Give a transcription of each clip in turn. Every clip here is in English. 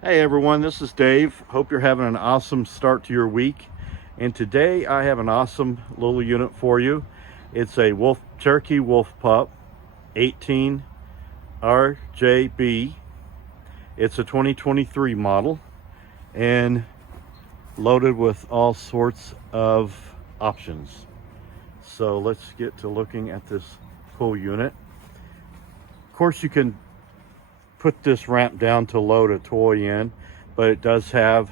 Hey everyone, this is Dave. Hope you're having an awesome start to your week. And today I have an awesome little unit for you. It's a Cherokee Wolf Pup 18 RJB. It's a 2023 model and loaded with all sorts of options. So let's get to looking at this cool unit. Of course, you can put this ramp down to load a toy in, but it does have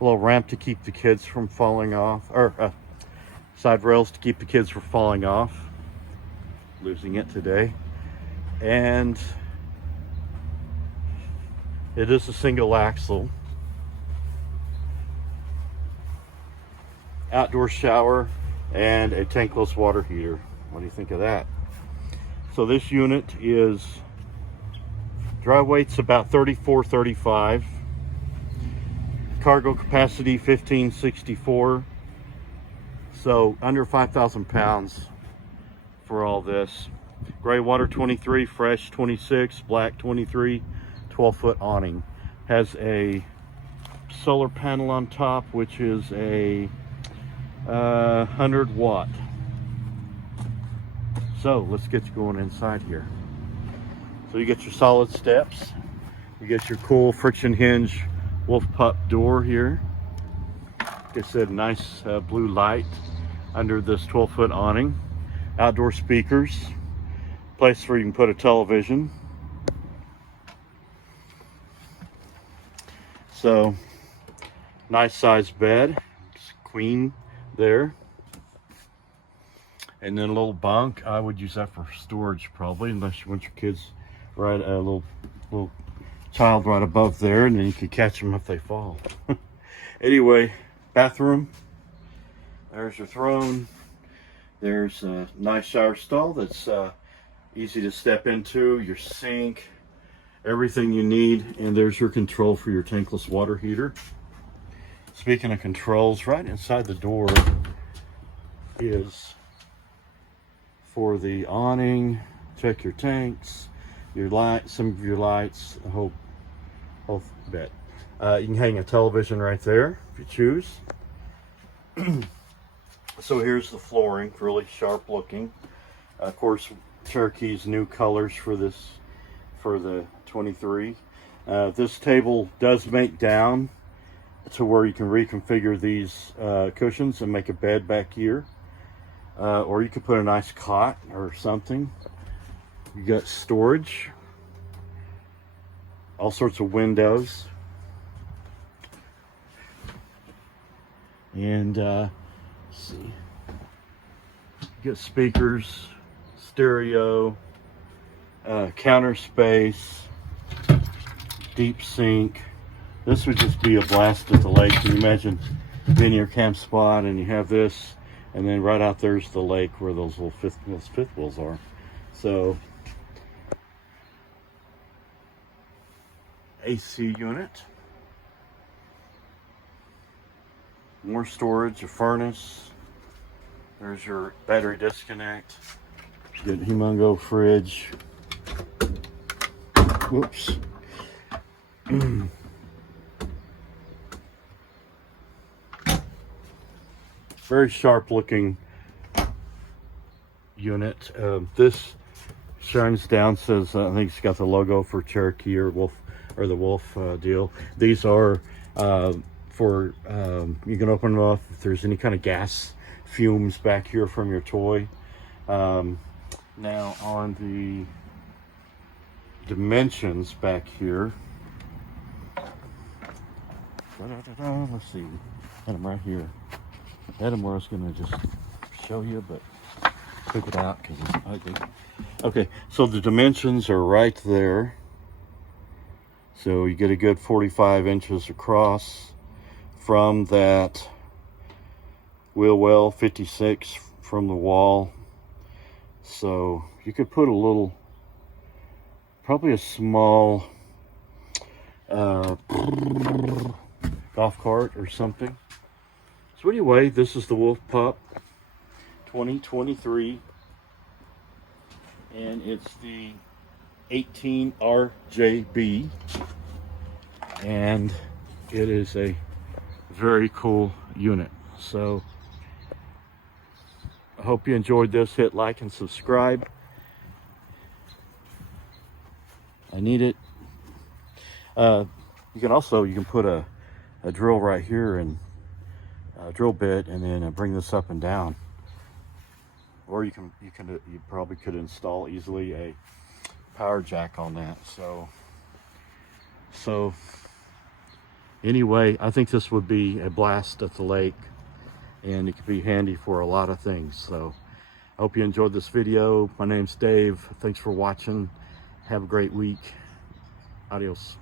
a little ramp to keep the kids from falling off, or side rails to keep the kids from falling off. Losing it today. And it is a single axle. Outdoor shower and a tankless water heater. What do you think of that? So this unit is dry weight's about 34-35. Cargo capacity 1564. So under 5,000 pounds for all this. Gray water 23, fresh 26, black 23, 12-foot awning. Has a solar panel on top, which is a 100 watt. So let's get you going inside here. So you get your solid steps. You get your cool friction hinge Wolf Pup door here. Like I said, nice blue light under this 12-foot awning. Outdoor speakers. Place where you can put a television. So, nice sized bed. It's queen there. And then a little bunk. I would use that for storage probably, unless you want your kids right a little child right above there, and then you can catch them if they fall. Anyway, bathroom. There's your throne. There's a nice shower stall that's easy to step into. Your sink, everything you need, and there's your control for your tankless water heater. Speaking of controls, right inside the door is for the awning. Check your tanks, your light, some of your lights, a whole bit. You can hang a television right there if you choose. So here's the flooring, really sharp looking. Of course, Cherokee's new colors for this, for the 23. This table does make down to where you can reconfigure these cushions and make a bed back here. Or you could put a nice cot or something. You got storage, all sorts of windows, and let's see, you got speakers, stereo, counter space, deep sink. This would just be a blast at the lake. Can you imagine being in your camp spot and you have this, and then right out there's the lake where those little fifth wheels are. So AC unit, more storage, a furnace. There's your battery disconnect. Good humongo fridge. Whoops. Very sharp looking unit. This shines down, says I think it's got the logo for Cherokee or Wolf, or the Wolf deal. These are for you can open them up if there's any kind of gas fumes back here from your toy. Now on the dimensions back here, let's see, I had them right here. I had them where I was going to just show you, but took it out because it's ugly. Okay, so the dimensions are right there. So you get a good 45 inches across from that wheel well, 56 from the wall. So you could put a little, probably a small golf cart or something. So anyway, this is the Wolf Pup 2023, and it's the 18 RJB. and it is a very cool unit. So I hope you enjoyed this. Hit like and subscribe. I need it. You can put a drill right here and a drill bit, and then bring this up and down. Or you probably could install easily a power jack on that. So anyway, I think this would be a blast at the lake, and it could be handy for a lot of things. So I hope you enjoyed this video. My name's Dave. Thanks for watching. Have a great week. Adios.